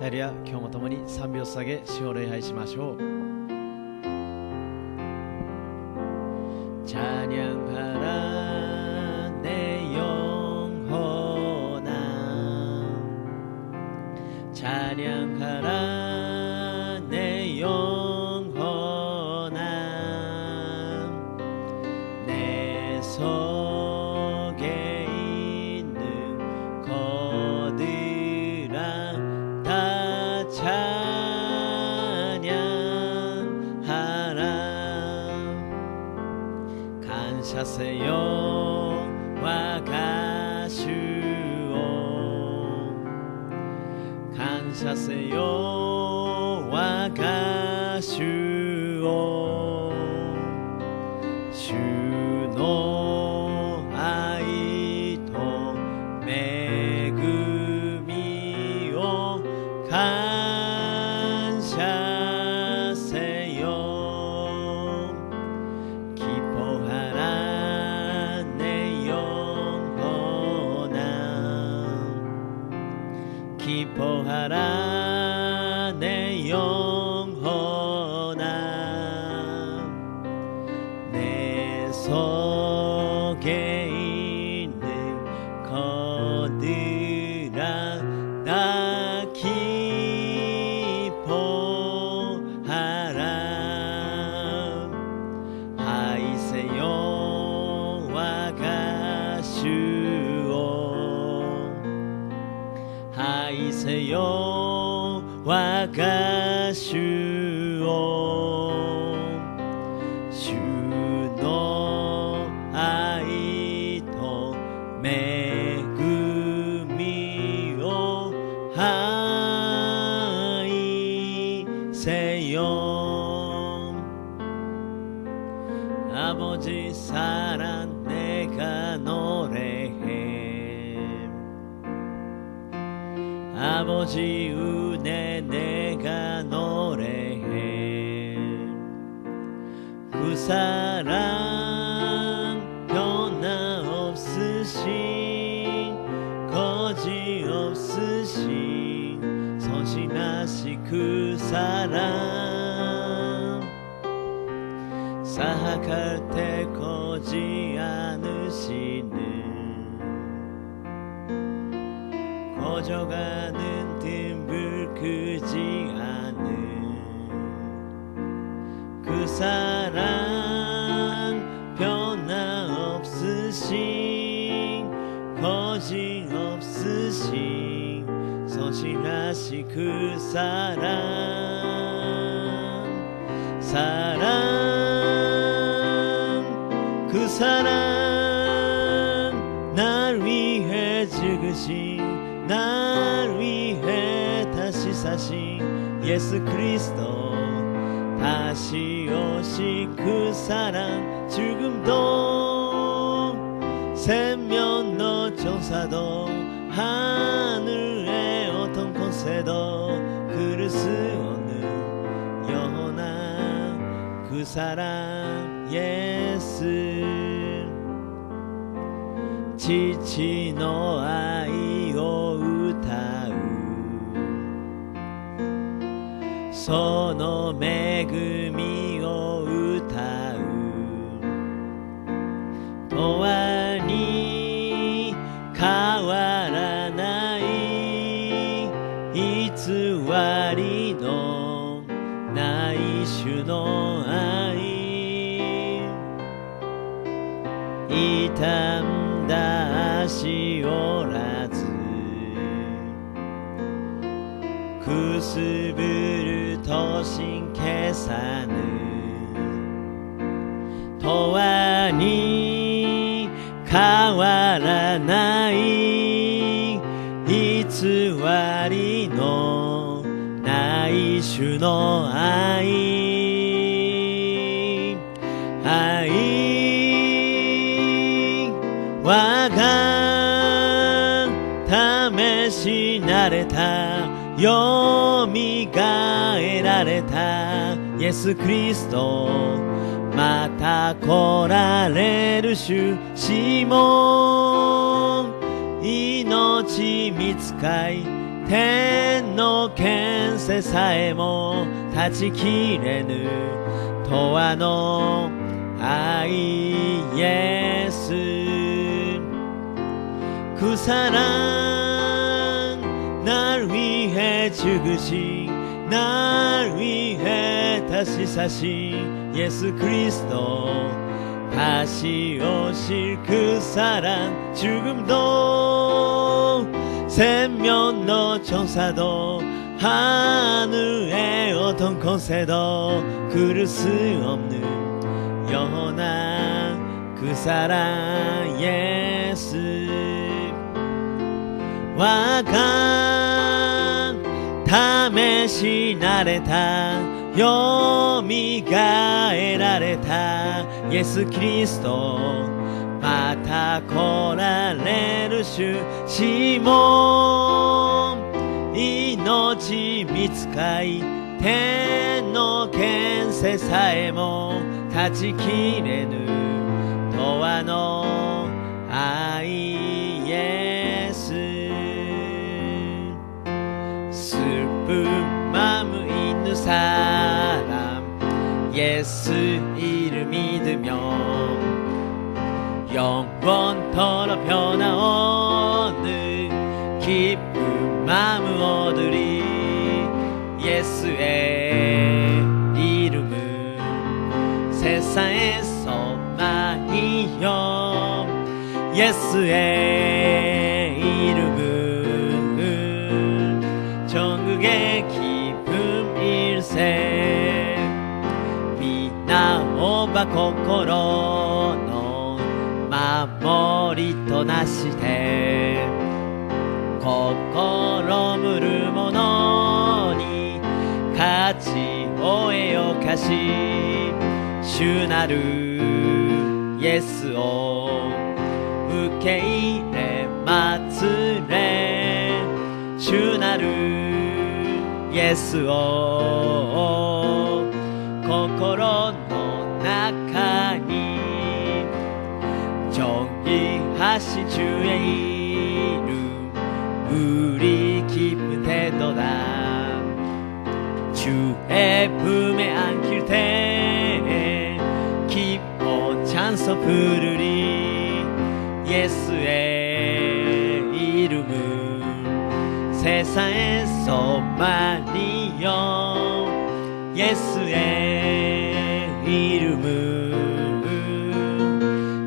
ハレルヤ、今日も共に賛美を捧げ主を礼拝しましょう。感謝せよ我が主を、感謝せよ我が主を、主の愛と恵みを感 기뻐하라 하이세요 와가 주오 하이세요 와가 주오 주노 아이토恵みを 하이세요 아버지 사랑 내가 노래해 아버지 은혜 내가 노래해 그 사랑 변화없으신 거짓없으신 선신하신 그 사랑 사악할 때 거지 않으시는 거저가는 틈을 크지 않은 그 사랑 변화없으신 거짓없으신 선신하신 그 사랑 그 사랑 날 위해 죽으신 날 위해 다시 사신 예수 그리스도 다시 오신 그 사랑 죽음도 생명도 천사도 하늘의 어떤 권세도 그를 수 없는 영원한 그 사랑 예수 지치 너愛を歌うその恵みを歌う永遠に変わらない偽りのない主の愛傷んだ足折らずくすぶると神消さぬ永遠に変わらない偽りのない主の愛我が試し慣れたよみがえられたイエス・キリストまた来られる主しも命見つかい天の権勢さえも断ち切れぬ永遠の愛イエス그 사랑 날 위해 죽으신 날 위해 다시 사신 예수 그리스도 다시 오실 그 사랑 죽음도 생명도 천사도 하늘의 어떤 권세도 그를 수 없는 영원한 그 사랑 예수我が試し慣れたよみがえられたイエス・キリストまた来られる主しも命見つかい天の権勢さえも断ち切れぬ永遠の愛イエス슬픔마음을 있는 사람 예수 이름 믿으며 영원토록 변화없는 기쁨 마음을 얻으리 예수의 이름은 세상에서 많이요 예수의 이름은 전국의 기쁨일세皆をば心の守りとなして心むる者に価値を得よかし主なるイエスを受け入れ祭れ主なるイエスを心の中に정의하신 주의 이름 우리 깊은 태도다 주의 품에 안길 때 기뻐 찬송 부르리 예수의 이름은 세상에서 많이요 예수의 이름은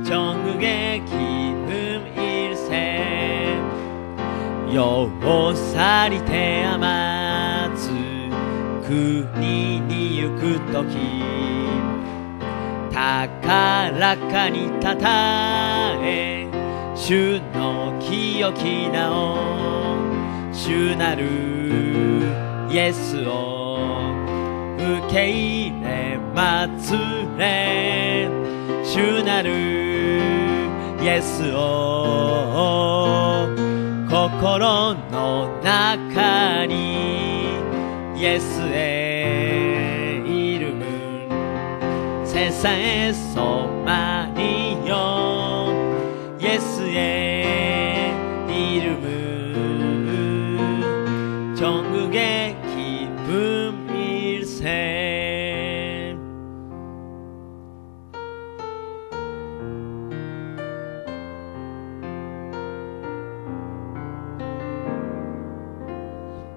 전국의 기쁨일세 요살이 태아待つ国に行くとき高らかにたたえ主の清き名を主なるイエスを受け入れ祭れ主なるイエスを心の中にイエス의 이름은 세상에서 많이요 예수의 이름은 전국의 기쁨일세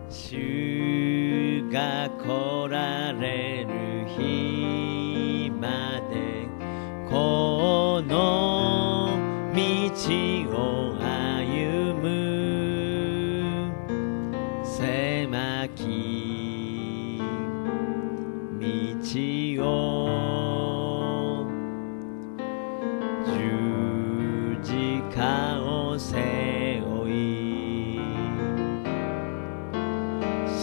주가来られる日までこの道を歩む狭き道を十字架を背負い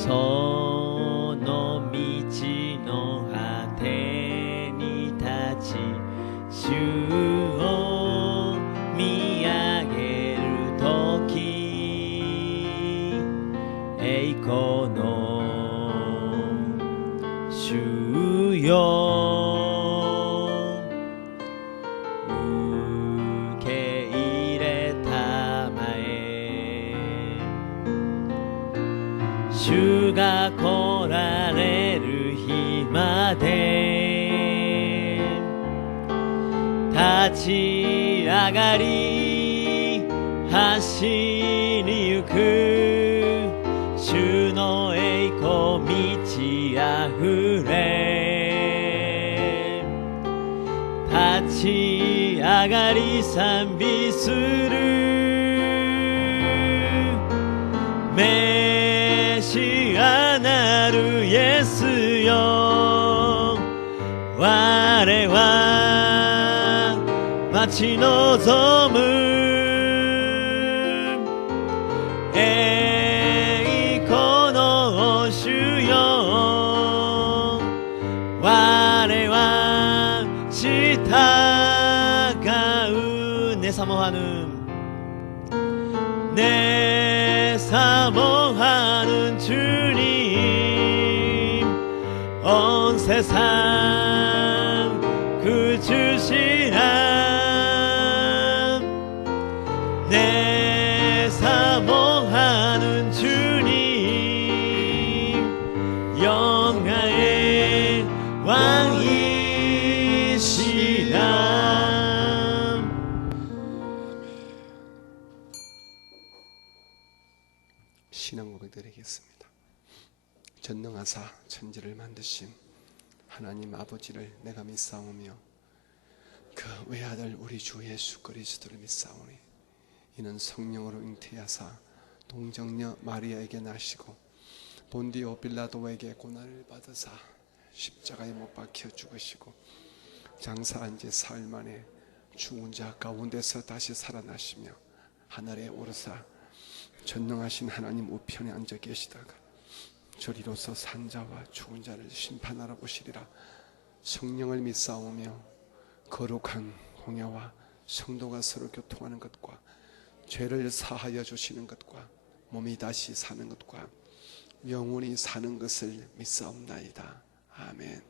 その道の果てに立ち主を見上げるとき栄光の主よ受け入れたまえ主が来られる日まで立ち上がり走りゆく主の栄光満ちあふれ立ち上がり賛美するメシアなるイエスよ我は待ち望む栄光の主よ我は従う내 사모하는 내 사모하는 주님 온 세상 그 주시라 내 사모하는 주님 영광의 왕이시라 신앙 고백 드리겠습니다. 전능하사 천지를 만드신 하나님 아버지를 내가 믿사오며 그 외아들 우리 주 예수 그리스도를 믿사오니 이는 성령으로 잉태하사 동정녀 마리아에게 나시고 본디오 빌라도에게 고난을 받으사 십자가에 못 박혀 죽으시고 장사한 지 사흘 만에 죽은 자 가운데서 다시 살아나시며 하늘에 오르사 전능하신 하나님 우편에 앉아 계시다가 저리로서 산자와 죽은 자를 심판하러 오시리라. 성령을 믿사오며 거룩한 공예와 성도가 서로 교통하는 것과 죄를 사하여 주시는 것과 몸이 다시 사는 것과 영원히 사는 것을 믿사옵나이다. 아멘.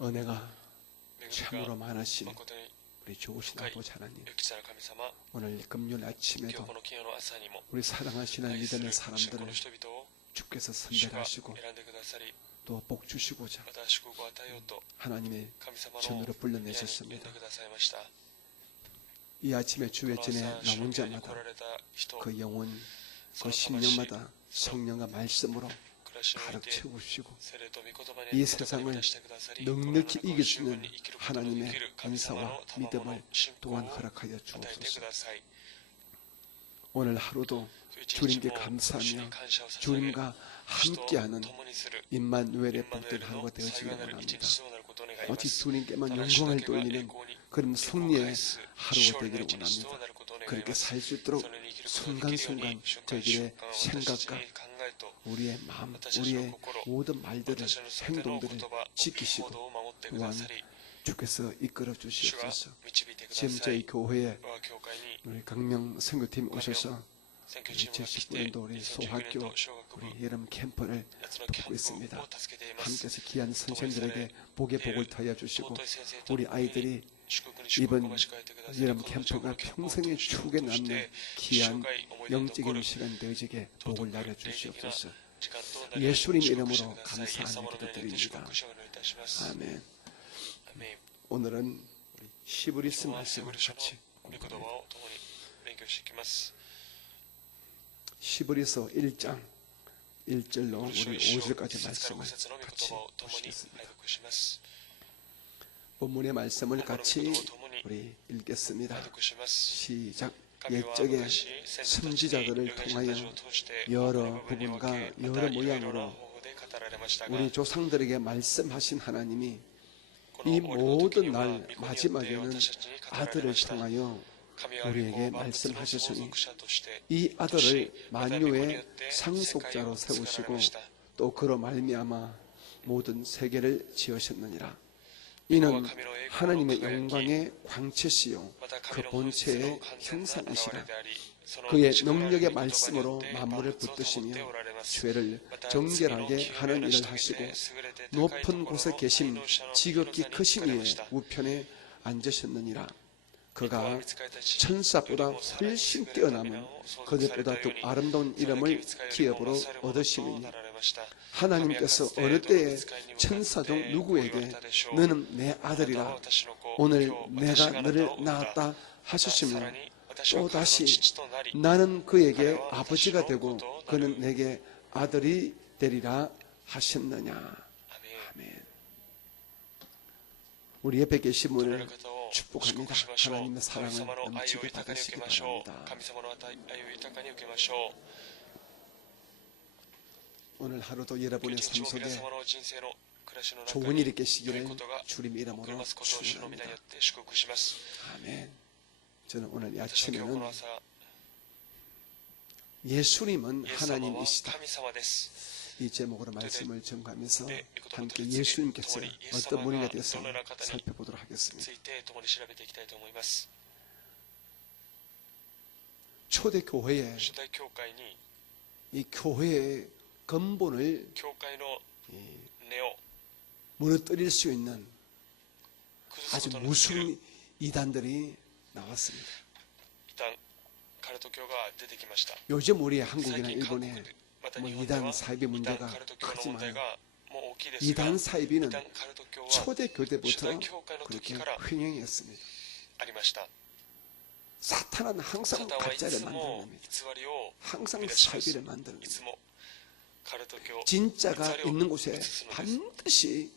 은혜가 참으로 많으신 우리 좋으신 아버지 하나님, 오늘 금요일 아침에도 우리 사랑하시는 믿음의 사람들을 주께서 선별하시고 또 복 주시고자 하나님의 전으로 불러내셨습니다. 이 아침에 주의 전에 나온 자마다 그 영혼, 그 심령마다 성령과 말씀으로 가득 채우시고 이 세상을 넉넉히 이길 수 있는 하나님의 은사와 믿음을 또한 허락하여 주옵소서. 오늘 하루도 주님께 감사하며 주님과 함께하는 임마누엘의 복된 하루가 되어지기를 원합니다. 오직 주님께만 영광을 돌리는 그런 승리의 하루가 되기를 원합니다. 그렇게 살 수 있도록 순간순간 저희들의 생각과 우리의 마음, 우리의 모든 말들을, 행동들을 지키시고 또한 주께서 이끌어 주시옵소서. 지금 저희 교회에 우리 강명 선교팀 오셔서 2019년도 우리 소학교 우리 여름 캠프를 돕고 있습니다. 함께해서 귀한 선생들에게 복의 복을 더해 주시고 우리 아이들이 이번 여름 캠프가 평생의 추억에 남는 귀한 영적인 시간 되어지게 복을 나려 주시옵소서. 예수님 이름으로 감사하는 기도드립니다. 아멘. 오늘은 히브리서 말씀을 같이 공부합니다. 히브리서 1장 1절로 우리 5절까지 말씀을 같이 보시겠습니다. 본문의 말씀을 같이 우리 읽겠습니다. 시작. 옛적의 선지자들을 통하여 여러 부분과 여러 모양으로 우리 조상들에게 말씀하신 하나님이 이 모든 날 마지막에는 아들을 통하여 우리에게 말씀하셨으니 이 아들을 만유의 상속자로 세우시고 또 그로 말미암아 모든 세계를 지으셨느니라. 이는 하나님의 영광의 광채시요 그 본체의 형상이시라. 그의 능력의 말씀으로 만물을 붙드시며 죄를 정결하게 하는 일을 하시고 높은 곳에 계신 지극히 크신 이의 우편에 앉으셨느니라. 그가 천사보다 훨씬 뛰어나면 그들보다 더 아름다운 이름을 기업으로 얻으시느니 하나님께서 어느 때에 천사 중 누구에게 너는 내 아들이라 오늘 내가 너를 낳았다 하셨으며 또다시 나는 그에게 아버지가 되고 그는 내게 아들이 되리라 하셨느냐. 아멘. 우리 옆에 계신 분을 축복합니다. 하나님의 사랑을 넘치게 받으시기 바랍니다. 오늘 하루도 여러분의 삶 속에 좋은 일이 계시기를 주님 이름으로 축원합니다. 아멘. 저는 오늘 이 아침에는 예수님은 하나님이시다, 이 제목으로 말씀을 전가하면서 함께 예수님께서 어떤 분이가 되어서 살펴보도록 하겠습니다. 초대 교회에 이 교회의 근본을 무너뜨릴 수 있는 아주 무서운 이단들이 나왔습니다. 요즘 우리 한국이나 일본에 이단 사이비 문제가 크지만 이단 사이비는 초대 교대부터 그렇게 횡행했습니다. 사탄은 항상 가짜를 만드는 겁니다. 항상 사기를 만드는 겁니다. 진짜가 있는 곳에 반드시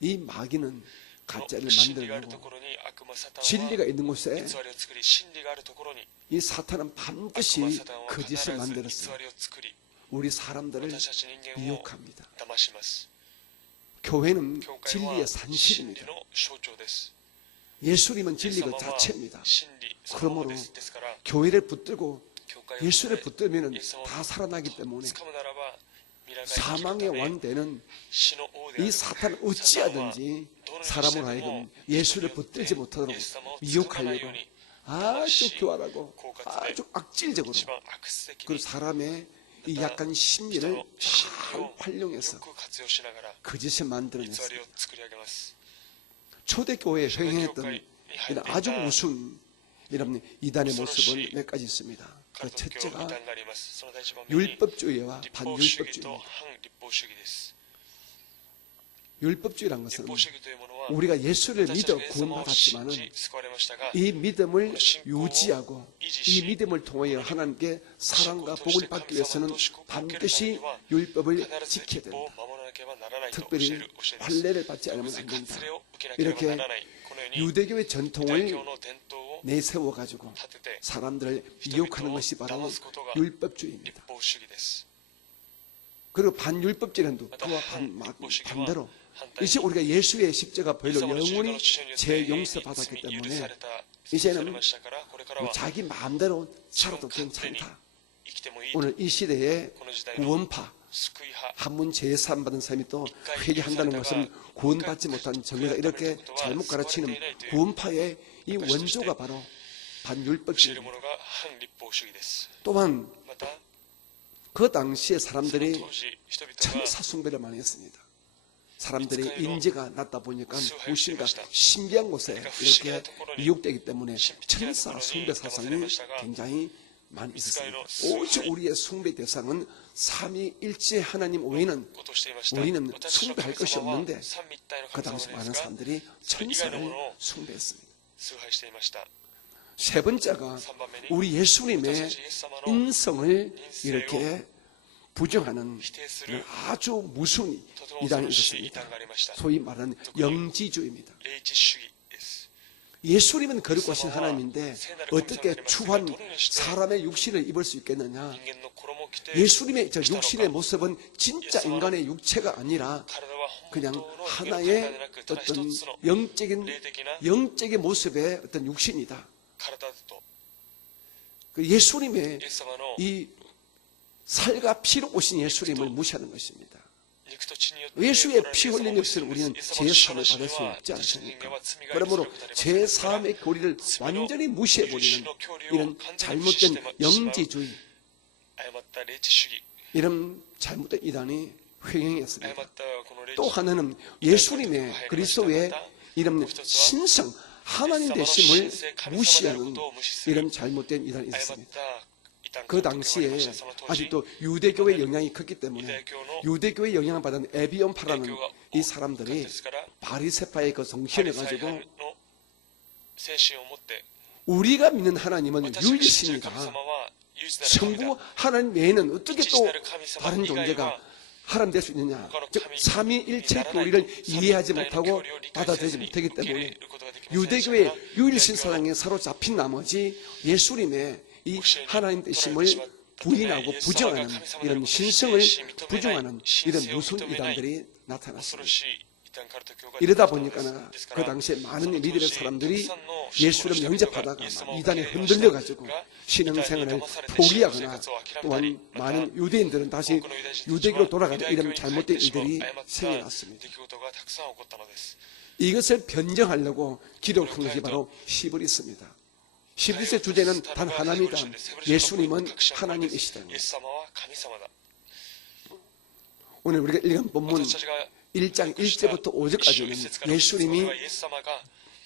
이 마귀는 가짜를 만드는 거고, 진리가 있는 곳에 이 사탄은 반드시 거짓을 만들어서 우리 사람들을 미혹합니다. 교회는 진리의 산실입니다. 예수님은 진리 그 자체입니다. 그러므로 교회를 붙들고 예수를 붙들면 다 살아나기 때문에 사망의 왕되는 이 사탄은 어찌하든지 사람을 하여금 예수를 붙들지 못하도록 미혹하려고 아주 교활하고 아주 악질적으로 그 사람의 이 약간 심리를 잘 활용해서 거짓을 만들어냈습니다. 초대교회에 횡행했던 이런 아주 우스운 이런 이단의 모습은 몇 가지 있습니다. 그 첫째가 율법주의와 반율법주의입니다. 율법주의란 것은 우리가 예수를 믿어 구원받았지만 이 믿음을 유지하고 이 믿음을 통하여 하나님께 사랑과 복을 받기 위해서는 반드시 율법을 지켜야 된다. 특별히 할례를 받지 않으면 안 된다. 이렇게 유대교의 전통을 내세워가지고 사람들을 미혹하는 것이 바로 율법주의입니다. 그리고 반율법주의는 그와 반대로 이제 우리가 예수의 십자가 보혈로 영원히 재용서받았기 때문에 이제는 자기 마음대로 살아도 괜찮다. 오늘 이 시대에 구원파, 한문 제사 받은 사람이 또 회개한다는 것은 구원받지 못한 정의다, 이렇게 잘못 가르치는 구원파의 이 원조가 바로 반율법주의입니다. 또한 그 당시에 사람들이 천사 숭배를 많이 했습니다. 사람들이 인지가 낮다 보니까 무신과 신비한 곳에 이렇게 미혹되기 때문에 천사 숭배 사상이 굉장히 많이 있었습니다. 오직 우리의 숭배 대상은 삼위일체 하나님 외에는 우리는 숭배할 것이 없는데 그 당시 많은 사람들이 천사를 숭배했습니다. 세 번째가 우리 예수님의 인성을 이렇게 부정하는 아주 무서운 이단이 있었습니다. 소위 말하는 영지주의입니다. 예수님은 거룩하신 하나님인데 어떻게 추한 사람의 육신을 입을 수 있겠느냐? 예수님의 저 육신의 모습은 진짜 인간의 육체가 아니라 그냥 하나의 어떤 영적인 모습의 어떤 육신이다. 예수님의 이 살과 피로 오신 예수님을 무시하는 것입니다. 예수의 피 흘린 역사를 우리는 제3을 받을 수 없지 않습니까? 그러므로 제3의 교리를 완전히 무시해버리는 이런 잘못된 영지주의, 이런 잘못된 이단이 횡행했습니다. 또 하나는 예수님의 그리스도의 이런 신성, 하나님 되심을 무시하는 이런 잘못된 이단이 있습니다. 그 당시에 아직도 유대교의 영향이 컸기 때문에 유대교의 영향을 받은 에비온파라는 이 사람들이 바리새파의 그 정신을 가지고 우리가 믿는 하나님은 유일신이다. 천국 하나님 외에는 어떻게 또 다른 존재가 하나님 될 수 있느냐. 즉 삼위일체 교리를 이해하지 못하고 받아들이지 못하기 때문에 유대교의 유일신 사상에 사로잡힌 나머지 예수님의 이 하나님 되심을 부인하고 부정하는 이런 신성을 부정하는 이런 무서운 이단들이 나타났습니다. 이러다 보니까 그 당시에 많은 믿음의 사람들이 예수를 영접하다가 이단에 흔들려가지고 신앙생활을 포기하거나 또한 많은 유대인들은 다시 유대교로 돌아가는 이런 잘못된 일들이 생겨났습니다. 이것을 변정하려고 기도를 한 것이 바로 히브리서입니다. 히브리서의 주제는 단 하나입니다. 예수님은 하나님이시다. 오늘 우리가 읽은 본문 1장 1절부터 5절까지는 예수님이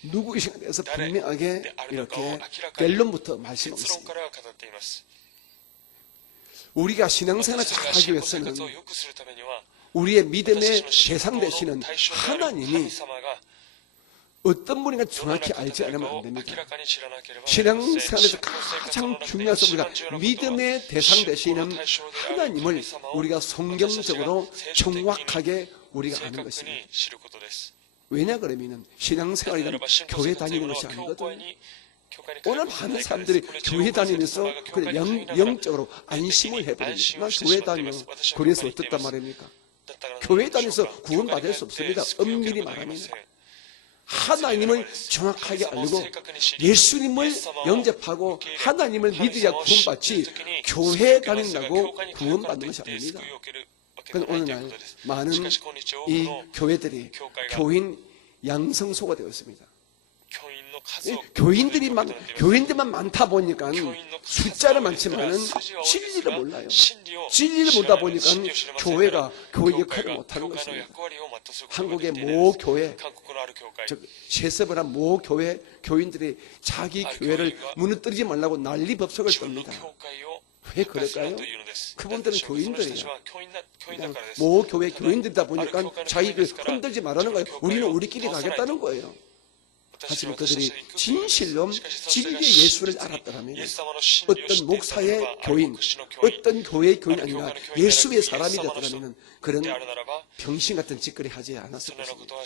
누구이신가에 대해서 분명하게 이렇게 결론부터 말씀하고 있습니다. 우리가 신앙생활을 잘하기 위해서는 우리의 믿음의 대상 되시는 하나님이 어떤 분인가 정확히 알지 않으면 안 됩니다. 신앙생활에서 가장 중요해서 우리가 믿음의 대상 되시는 하나님을 우리가 성경적으로 정확하게 우리가 아는 것입니다. 왜냐 그러면 신앙생활이란 교회 다니는 것이 아니거든요. 오늘 많은 사람들이 교회 다니면서 영적으로 안심을 해버립니다. 나 교회 다녀. 그래서 어떻단 말입니까? 교회 다니면서 구원받을 수 없습니다. 엄밀히 말하면 하나님을 정확하게 알고 예수님을 영접하고 하나님을 믿어야 구원받지 교회 다닌다고 구원받는 것이 아닙니다. 그런데 오늘날 많은 이 교회들이 교인 양성소가 되었습니다. 교인들만 많다 보니까 숫자는 많지만은 진리를 몰라요. 진리를 모르다 보니까 교회가 교회 역할을 못하는 것입니다. 한국의 모 교회, 즉 세습을 한 모 교회 교인들이 자기 교회를 무너뜨리지 말라고 난리법석을 떱니다. 왜 그럴까요? 그분들은 교인들이에요. 그냥 모 교회 교인들이다 보니까 자기를 흔들지 말라는 거예요. 우리는 우리끼리 가겠다는 거예요. 하지만 그들이 진실로 진리의 예수를 알았더라면 어떤 목사의 교인, 어떤 교회의 교인이 아니라 예수의 사람이 되었더라면 그런 병신 같은 짓거리 하지 않았을 것입니다.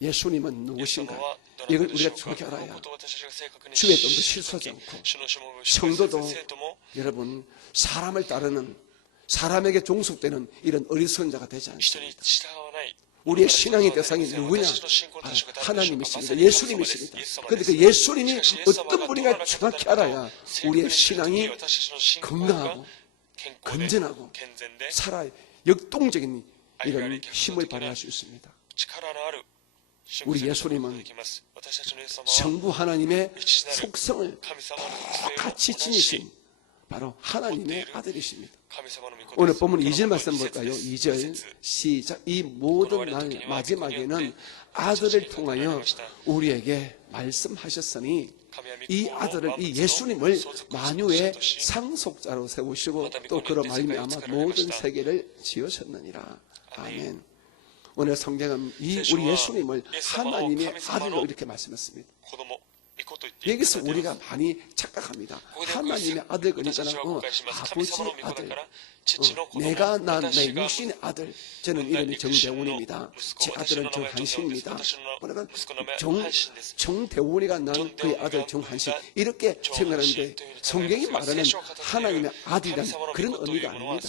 예수님은 누구신가? 이걸 우리가 정확히 알아야 주의 뜻도 실수하지 않고 성도도 여러분 사람을 따르는 사람에게 종속되는 이런 어리석은 자가 되지 않습니다. 우리의 신앙의 대상이 누구냐? 하나님이십니다. 예수님이십니다. 그런데 그 예수님이 어떤 분인가 정확히 알아야 우리의 신앙이 건강하고 건전하고 살아 역동적인 이런 힘을 발휘할 수 있습니다. 우리 예수님은 성부 하나님의 속성을 똑같이 지니신 바로 하나님의 아들이십니다. 오늘 본문 2절 말씀 볼까요? 2절 시작. 이 모든 날 마지막에는 아들을 통하여 우리에게 말씀하셨으니 이 아들을, 이 예수님을 만유의 상속자로 세우시고 또 그로 말미암아 모든 세계를 지으셨느니라. 아멘. 오늘 성경은 우리 예수님을 하나님의 아들로 이렇게 말씀했습니다. 여기서 우리가 많이 착각합니다. 하나님의 아들 그러니까 아버지 아들, 내가 난 내 육신의 아들, 저는 이름이 정대훈입니다. 제 아들은 정한신입니다. 정대훈이가 난 그의 아들 정한신, 이렇게 생각하는데 성경이 말하는 하나님의 아들이란 그런 의미가 아닙니다.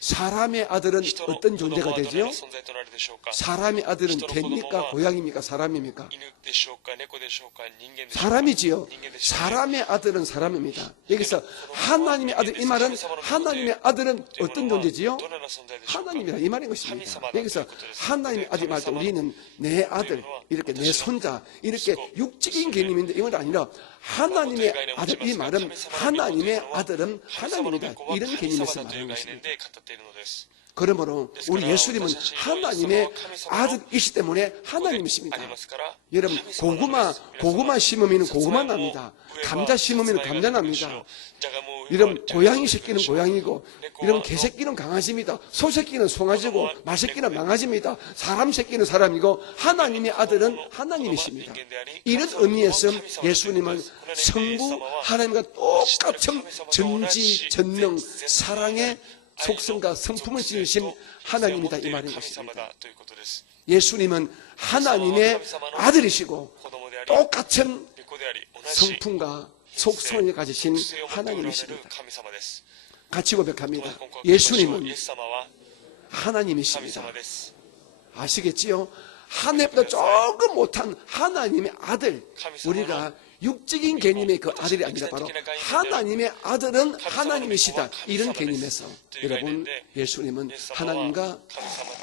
사람의 아들은 어떤 존재가 되죠? 사람의 아들은 개입니까? 고양이입니까? 사람입니까? 사람이지요. 사람의 아들은 사람입니다. 여기서 하나님의 아들, 이 말은 하나님의 아들은 어떤 존재지요? 하나님이다 이 말인 것입니다. 여기서 하나님의 아들 말 때 우리는 내 아들, 이렇게 내 손자, 이렇게 육적인 개념인데 이건 아니라 하나님의 아들, 이 말은 하나님의 아들은 하나님이다 이런 개념에서 말하는 것입니다. 그러므로 우리 예수님은 하나님의 아들이시기 때문에 하나님이십니다. 여러분 고구마 심으면 고구마 납니다. 감자 심으면 감자 납니다. 여러분 고양이 새끼는 고양이고 여러분 개 새끼는 강아지입니다. 소 새끼는 송아지고 말 새끼는 망아지입니다. 사람 새끼는 사람이고 하나님의 아들은 하나님이십니다. 이런 의미에서 예수님은 성부 하나님과 똑같은 전지전능 사랑의 속성과 성품을 지으신 하나님이다 이 말인 것입니다. 예수님은 하나님의 아들이시고 똑같은 성품과 속성을 가지신 하나님이십니다. 같이 고백합니다. 예수님은 하나님이십니다. 아시겠지요? 하늘보다 조금 못한 하나님의 아들, 우리가 육적인 개념의 그 아들이 아니라 바로 하나님의 아들은 하나님이시다 이런 개념에서 여러분 예수님은 하나님과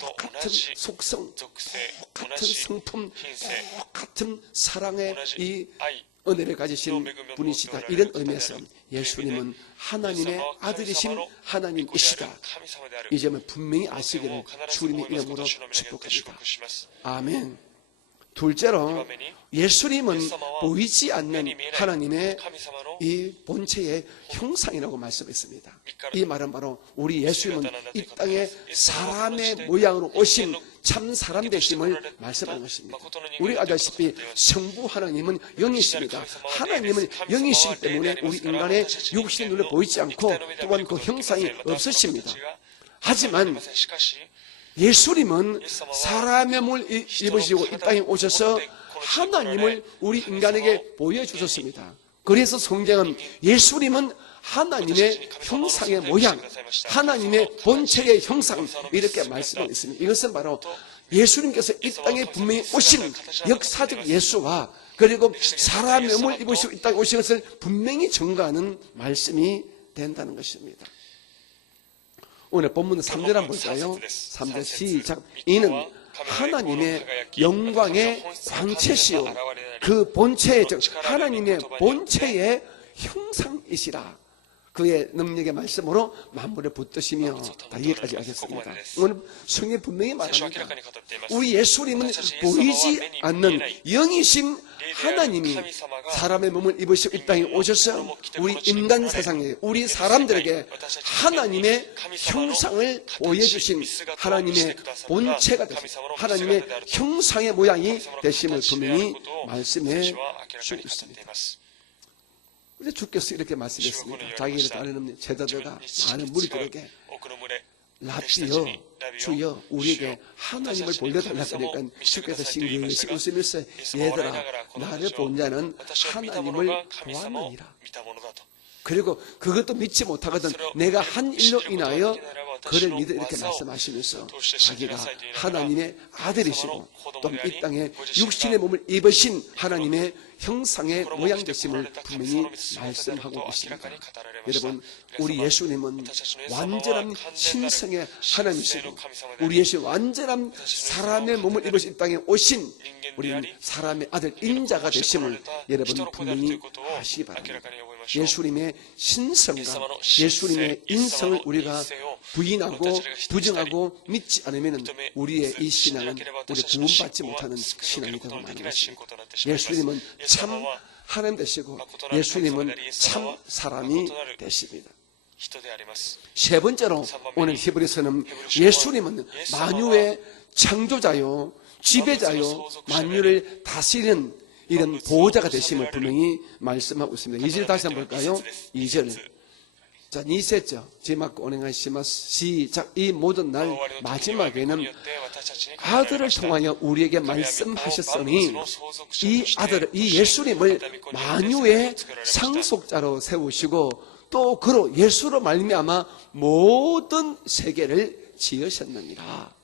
똑같은 속성, 똑같은 성품, 똑같은 사랑의 이 은혜를 가지신 분이시다 이런 의미에서 예수님은 하나님의 아들이신 하나님이시다 이 점을 분명히 아시기를 주님의 이름으로 축복합니다. 아멘. 둘째로 예수님은 보이지 않는 하나님의 이 본체의 형상이라고 말씀했습니다. 이 말은 바로 우리 예수님은 이 땅에 사람의 모양으로 오신 참 사람 되심을 말씀하는 것입니다. 우리가 알다시피 성부 하나님은 영이십니다. 하나님은 영이시기 때문에 우리 인간의 육신의 눈에 보이지 않고 또한 그 형상이 없으십니다. 하지만 예수님은 사람의 몸을 입으시고 이 땅에 오셔서 하나님을 우리 인간에게 보여주셨습니다. 그래서 성경은 예수님은 하나님의 형상의 모양, 하나님의 본체의 형상 이렇게 말씀하고 있습니다. 이것은 바로 예수님께서 이 땅에 분명히 오신 역사적 예수와 그리고 사람의 몸을 입으시고 이 땅에 오신 것을 분명히 증거하는 말씀이 된다는 것입니다. 오늘 본문 3절 한번 볼까요? 3절 시작. 이는 하나님의 영광의 광채시요 그 본체, 즉 하나님의 본체의 형상이시라. 그의 능력의 말씀으로 만물을 붙드시며 다 여기까지 하겠습니다. 오늘 성경에 분명히 말합니다. 우리 예수님은 보이지 않는 영이신 하나님이 사람의 몸을 입으시고 이 땅에 오셔서 우리 인간 세상에 우리 사람들에게 하나님의 형상을 보여주신 하나님의 본체가 되신 하나님의 형상의 모양이 되심을 분명히 말씀해 주고 있습니다. 그래서 주께서 이렇게 말씀했습니다. 자기를 따르는 제자들과 많은 무리들에게 랍비여 주여 우리에게 하나님을 보여달라고 하니까 주께서 싱긋이 웃으면서 얘들아 나를 본 자는 하나님을 보았느니라. 그리고 그것도 믿지 못하거든 내가 한 일로 인하여 그를 믿어 이렇게 말씀하시면서 자기가 하나님의 아들이시고 또 이 땅에 육신의 몸을 입으신 하나님의 형상의 모양 되심을 분명히 말씀하고 있습니다. 여러분 우리 예수님은 완전한 신성의 하나님이시고 우리 예수님 완전한 사람의 몸을 입으신 이 땅에 오신 우리 사람의 아들 인자가 되심을 여러분 분명히 아시기 바랍니다. 예수님의 신성과 예수님의 인성을 우리가 부인하고 부정하고 믿지 않으면 우리의 이 신앙은 우리 구원받지 못하는 신앙이 되고 마는 것입니다. 예수님은 참 하나님 되시고 예수님은 참 사람이 되십니다. 세 번째로 오늘 히브리서는 예수님은 만유의 창조자요 지배자요 만유를 다스리는 이런 보호자가 되심을 분명히 말씀하고 있습니다. 2절 다시 한번 볼까요? 2절. 자, 니세죠. 제막 오행하시마스. 시작. 이 모든 날 마지막에는 아들을 통하여 우리에게 말씀하셨으니 이 아들을, 이 예수님을 만유의 상속자로 세우시고 또 그로 예수로 말미암아 모든 세계를 지으셨느니라.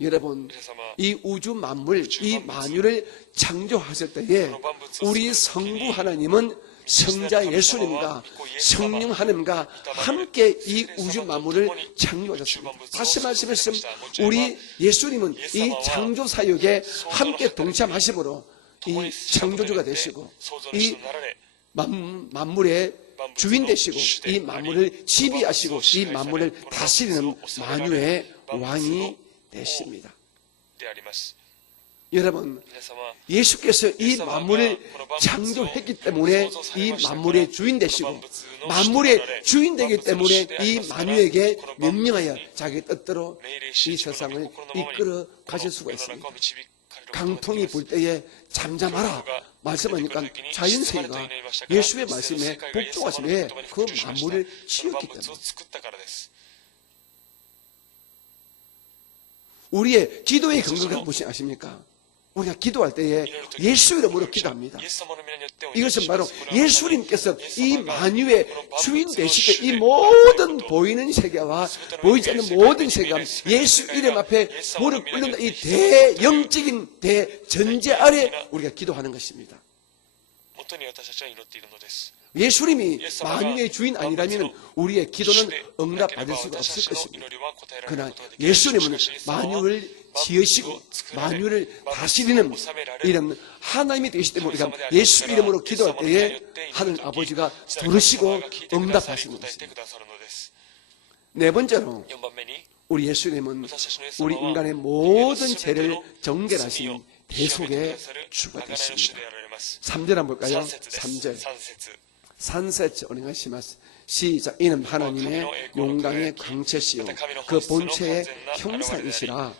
여러분, 이 우주 만물, 이 만유를 창조하실 때에 우리 성부 하나님은 성자 예수님과 성령 하나님과 함께 이 우주 만물을 창조하셨습니다. 다시 말씀했으면 우리 예수님은 이 창조 사역에 함께 동참하심으로 이 창조주가 되시고 이 만물의 주인 되시고 이 만물을 지배하시고 이 만물을 다스리는 만유의 왕이 되십니다. 여러분, 예수께서 이 만물을 창조했기 때문에 이 만물의 주인 되시고 만물의 주인 되기 때문에 이 만유에게 명령하여 자기 뜻대로 이 세상을 이끌어 가실 수가 있습니다. 강풍이 불 때에 잠잠하라 말씀하니까 자연세계가 예수의 말씀에 복종하시 왜? 그 만물을 지었기 때문에. 우리의 기도의 근거가 무엇이 아십니까? 우리가 기도할 때에 예수 이름으로 기도합니다. 이것은 바로 예수님께서 이 만유의 주인 되시되 이 모든 보이는 세계와 보이지 않는 모든 세계가 예수 이름 앞에 무릎 꿇는다. 이 대영적인 대전제 아래 우리가 기도하는 것입니다. 예수님이 만유의 주인 아니라면 우리의 기도는 응답받을 수가 없을 것입니다. 그러나 예수님은 만유를 지으시고 만유를 다스리는 이런 하나님이 되시기 때문에 우리가 예수 이름으로 기도할 때에 하늘 아버지가 들으시고 응답하시는 것입니다. 네 번째로 우리 예수님은 우리 인간의 모든 죄를 정결하신 대속의 주가 되십니다. 3절 한번 볼까요? 3절. 산세치 오네가시마스. 시작. 이는 하나님의 영광의 광채시요 그 본체의 형상이시라.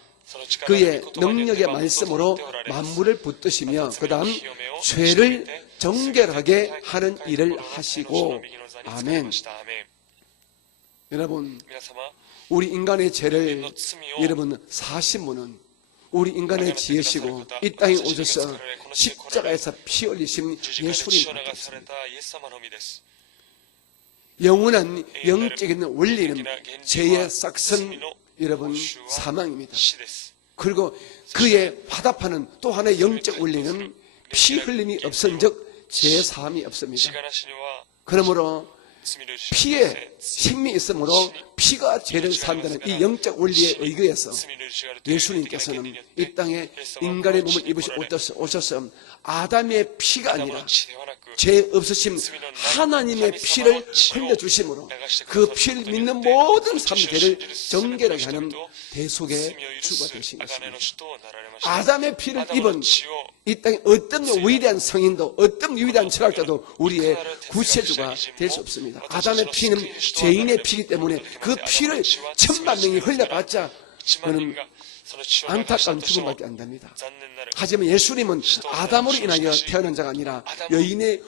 그의 능력의 말씀으로 만물을 붙드시며 그 다음 죄를 정결하게 하는 일을 하시고. 아멘. 여러분, 우리 인간의 죄를 여러분 사신 분은 우리 인간의 지으시고 이 땅에 오셔서 십자가에서 피 흘리신 예수님밖에 없습니다. 영원한 영적인 원리는 죄의 싹슨 여러분 사망입니다. 그리고 그의 화답하는 또 하나의 영적 원리는 피 흘림이 없은즉 죄 사함이 없습니다. 그러므로 피에 생명이 있으므로 피가 죄를 산다는 이 영적 원리에 의거해서 예수님께서는 이 땅에 인간의 몸을 입으셔 오셔서 아담의 피가 아니라 죄 없으신 하나님의 피를 흘려주심으로 그 피를 믿는 모든 사람들을 정결하게 하는 대속의 주가 되신 것입니다. 아담의 피를 입은 이 땅에 어떤 위대한 성인도 어떤 위대한 철학자도 우리의 구세주가 될 수 없습니다. 아담의 피는 죄인의 피이기 때문에 그 피를 1000만 명이 흘려봤자 그는 안타까운 죽음밖에 안 됩니다. 하지만 예수님은 아담으로 인하여 태어난 자가 아니라 여인의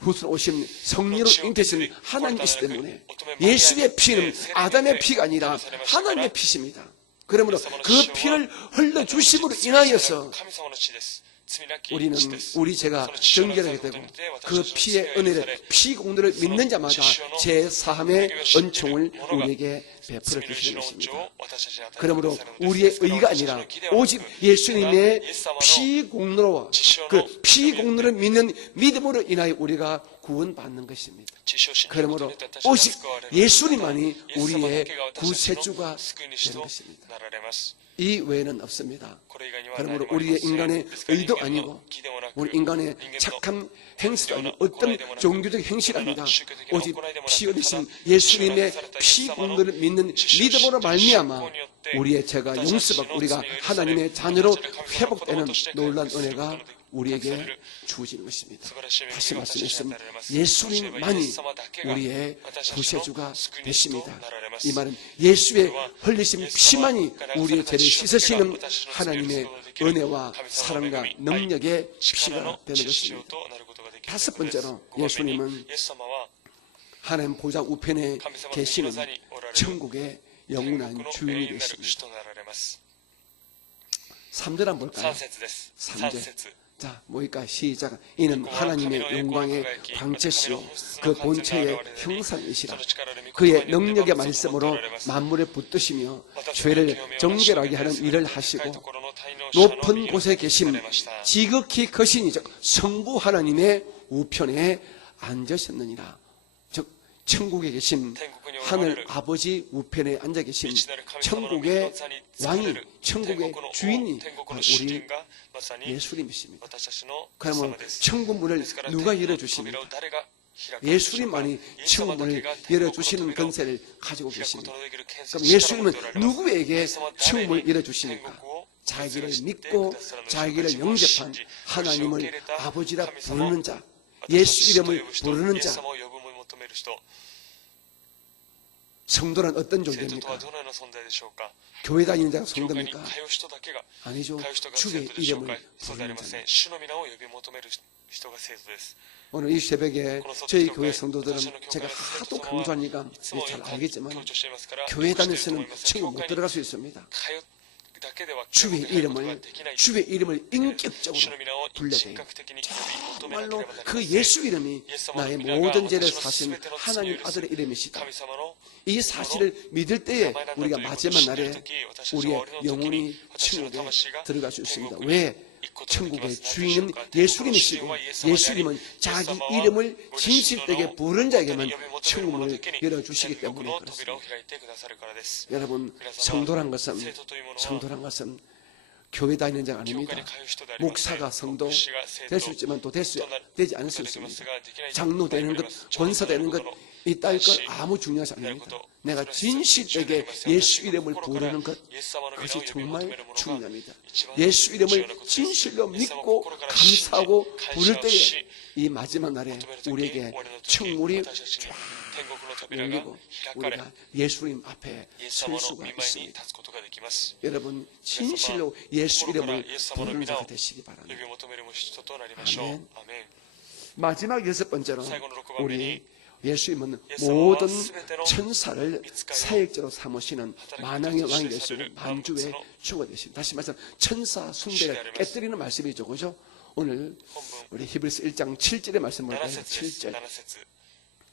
후손 오신 성령으로 잉태하신 하나님이시기 때문에 예수의 피는 아담의 피가 아니라 하나님의 피십니다. 그러므로 그 피를 흘려주심으로 인하여서 우리는 우리 죄가 정결하게 되고 그 피의 은혜를 피 공로를 믿는 자마다 제 사함의 은총을 우리에게 베풀어 주시는 것입니다. 그러므로 우리의 의가 아니라 오직 예수님의 피 공로와 그 피 공로를 믿는 믿음으로 인하여 우리가 구원받는 것입니다. 그러므로 오직 예수님만이 우리의 구세주가 되는 것입니다. 이 외에는 없습니다. 그러므로 우리의 인간의 의도 아니고 우리 인간의 착한 행실도 아니고 어떤 종교적 행실이 아니라 오직 피 흘리신 예수님의 피 공로를 믿는 믿음으로 말미암아 우리의 죄가 용서받고 우리가 하나님의 자녀로 회복되는 놀라운 은혜가 우리에게 주어지는 것입니다. 다시 말씀드리면 예수님만이 우리의 구세주가 되십니다. 이 말은 예수의 흘리신 피만이 우리의 죄를 씻으시는 하나님의 은혜와 사랑과 능력의 피가 되는 것입니다. 다섯 번째로 예수님은 하나님 보좌 우편에 계시는 천국의 영원한 주인이 되십니다. 3절 한번 볼까요? 3절. 자, 뭐일까? 시작. 이는 하나님의 영광의 광채시요 그 본체의 형상이시라. 그의 능력의 말씀으로 만물을 붙드시며 죄를 정결하게 하는 일을 하시고 높은 곳에 계신 지극히 크신 이적 성부 하나님의 우편에 앉으셨느니라. 즉 천국에 계신 하늘 아버지 우편에 앉아 계신 천국의 왕이 천국의 주인이 우리 예수님이십니다. 그러면 천국 문을 누가 열어주십니까? 예수님만이 천국문을 열어주시는 권세를 가지고 계십니다. 그럼 예수님은 누구에게 천국문을 열어주십니까? 자기를 믿고 자기를 영접한 하나님을 아버지라 부르는 자, 예수 이름을 부르는 자. 성도란 어떤 존재입니까? 교회 다니는 자가 성도입니까? 아니죠. 주의 이름을 부르는 자입니다. 오늘 이 새벽에 저희 교회 성도들은 제가 하도 강조하니까 잘 알겠지만 교회 다니서는 천국 못 들어갈 수 있습니다. 주의 이름을 인격적으로 불러야 돼요. 정말로 그 예수 이름이 나의 모든 죄를 사신 하나님 아들의 이름이시다. 이 사실을 믿을 때에 우리가 마지막 날에 우리의 영혼이 천국에 들어갈 수 있습니다. 왜? 천국의 주인은 예수님이시고 예수님은 자기 이름을 진실되게 부른 자에게만 천국문을 열어주시기 때문에 그렇습니다. 여러분, 성도란 것은 교회 다니는 자가 아닙니다. 목사가 성도 될 수 있지만 또 되지 않을 수 있습니다. 장로 되는 것, 권사 되는 것, 이 딸 것 아무 중요하지 않습니다. 내가 진실되게 예수 이름을 부르는 것, 그것이 정말 중요합니다. 예수 이름을 진실로 믿고 감사하고 부를 때에 이 마지막 날에 우리에게 천물이 쫙 열리고 우리가 예수님 앞에 설 수가 있습니다. 여러분 진실로 예수 이름을 부르는 자가 되시기 바랍니다. 아멘. 마지막 6번째로 우리 예수님은 모든 천사를 사역자로 삼으시는 만왕의 왕이 되시는 만주의 주가 되십니다. 다시 말해서 천사 숭배를 깨뜨리는 말씀이죠. 그죠? 오늘 우리 히브리서 1장 7절의 말씀 볼까요? 7절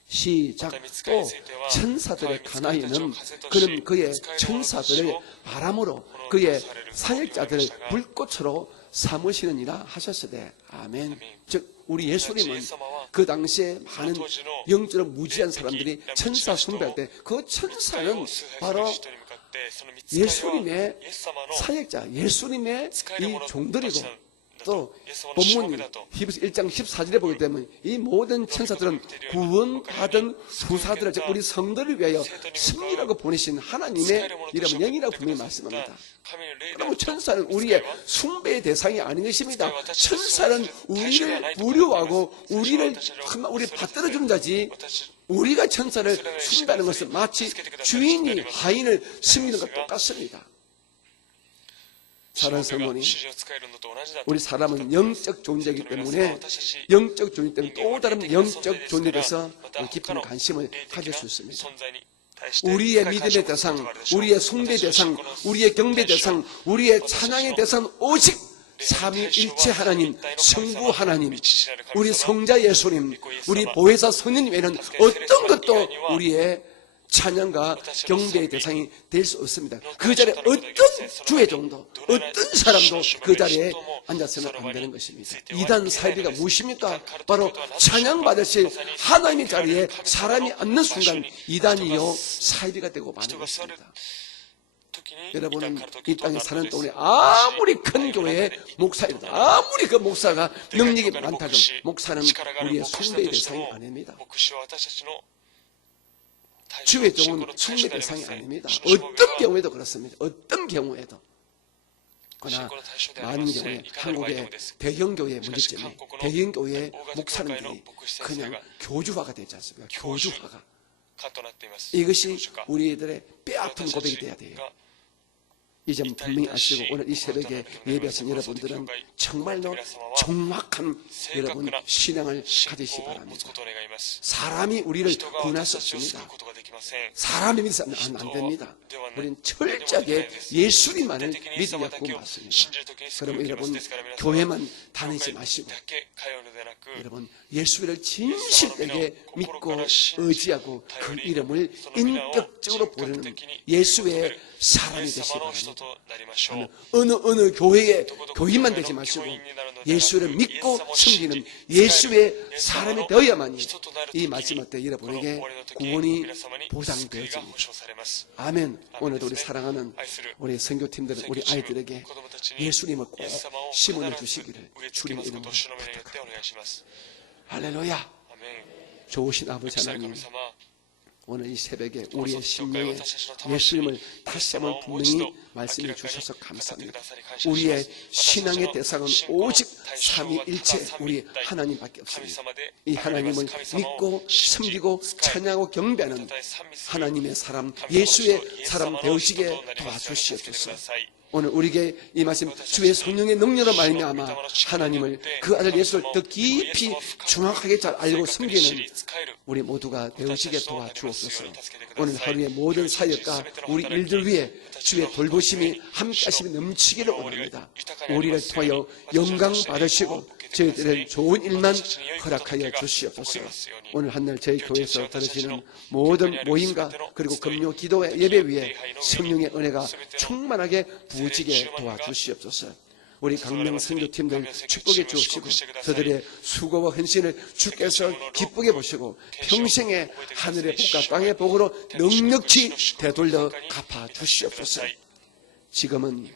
시작. 또 천사들의 가나이는 그는 그의 천사들을 바람으로 그의 사역자들을 불꽃으로 삼으시느니라 하셨으되 아멘. 즉 우리 예수님은 그 당시에 많은 영적으로 무지한 사람들이 천사 숭배할 때 그 천사는 바로 예수님의 사역자, 예수님의 이 종들이고 또 본문 히브리서 1장 14절에 보게 되면 이 모든 천사들은 구원받은 후사들, 즉 우리 성도를 위하여 승리라고 보내신 하나님의 이름은 영이라고 분명히 말씀합니다. 그러면 천사는 우리의 숭배의 대상이 아닌 것입니다. 천사는 우리를 부려하고 우리 받들어주는 자지, 우리가 천사를 숭배하는 것은 마치 주인이 하인을 섬기는 것과 똑같습니다. 사랑하는 성도님, 우리 사람은 영적 존재이기 때문에 영적 존재 때문에 또 다른 영적 존재에 대해서 깊은 관심을 가질 수 있습니다. 우리의 믿음의 대상, 우리의 숭배 대상, 우리의 경배 대상, 우리의 찬양의 대상 오직 삼위일체 하나님, 성부 하나님, 우리 성자 예수님, 우리 보혜사 성령님 외에는 어떤 것도 우리의 찬양과 경배의 대상이 될 수 없습니다. 그 자리에 어떤 주의 종도, 어떤 사람도 그 자리에 앉아서는 안 되는 것입니다. 이단 사이비가 무엇입니까? 바로 찬양받으실 하나님의 자리에 사람이 앉는 순간 이단이요 사이비가 되고 마는 것입니다. 여러분은 이 땅에 사는 동안에 아무리 큰 교회의 목사이다, 아무리 그 목사가 능력이 많다고 목사는 우리의 숭배의 대상이 아닙니다. 주의 종은 숭배 대상이 아닙니다. 어떤 경우에도 그렇습니다. 어떤 경우에도. 그러나 많은 경우에 한국의 대형교회의 문제점이 대형교회의 목사님들이 그냥 교주화가 되지 않습니까? 교주화가. 이것이 우리들의 뼈아픈 고백이 돼야 돼요. 이 점 분명히 아시고 오늘 이 새벽에 예배하신 여러분들은 정말로 정확한 여러분 신앙을 가지시기 바랍니다. 사람이 우리를 구원할 수 없습니다. 사람이 믿으면 안 됩니다. 우리는 철저하게 예수님만을 믿어야 구원받습니다. 그럼 여러분 교회만 다니지 마시고 여러분 예수를 진실되게 믿고 의지하고 그 이름을 인격적으로 부르는 예수의 사람이 되시기 바랍니다. 어느 교회의 교인만 되지 마시고 예수를 믿고 섬기는 예수의 사람이 되어야만이 이 마지막 때 여러분에게 구원이 보장되어집니다. 아멘. 오늘도 우리 사랑하는 우리 선교팀들은 우리 아이들에게 예수님을 꼭 심어내 주시기를 주님 이름으로 부탁합니다. 할렐루야. 좋으신 아버지 하나님, 오늘 이 새벽에 우리의 심령에 예수님을 다시 한번 분명히 말씀해 주셔서 감사합니다. 우리의 신앙의 대상은 오직 삼위일체 우리 하나님밖에 없습니다. 이 하나님을 믿고 섬기고 찬양하고 경배하는 하나님의 사람, 예수의 사람 되시게 도와주시옵소서. 오늘 우리에게 이 말씀 주의 성령의 능력으로 말미암아 하나님을 그 아들 예수를 더 깊이 정확하게 잘 알고 섬기는 우리 모두가 되어지게 도와주옵소서. 오늘 하루의 모든 사역과 우리 일들 위해 주의 돌보심이 함께하심이 넘치기를 원합니다. 우리를 통하여 영광 받으시고 저희들은 좋은 일만 허락하여 주시옵소서. 오늘 한날 저희 교회에서 들으시는 모든 모임과 그리고 금요 기도 예배 위에 성령의 은혜가 충만하게 부어지게 도와주시옵소서. 우리 강명 선교팀들 축복해 주시고 저들의 수고와 헌신을 주께서 기쁘게 보시고 평생의 하늘의 복과 땅의 복으로 넉넉히 되돌려 갚아 주시옵소서. 지금은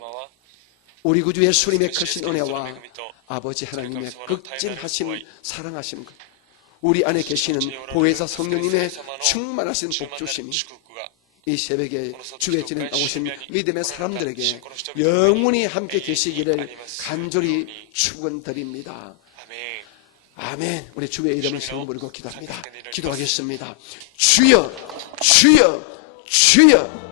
우리 구주 예수님의 크신 은혜와 아버지 하나님의 극진하신 사랑하심, 우리 안에 계시는 보혜사 성령님의 충만하신 복주심이 이 새벽에 주의 진에 나오신 믿음의 사람들에게 영원히 함께 계시기를 간절히 축원드립니다. 아멘. 우리 주의 이름을 세워 부르고 기도합니다. 기도하겠습니다. 주여, 주여, 주여.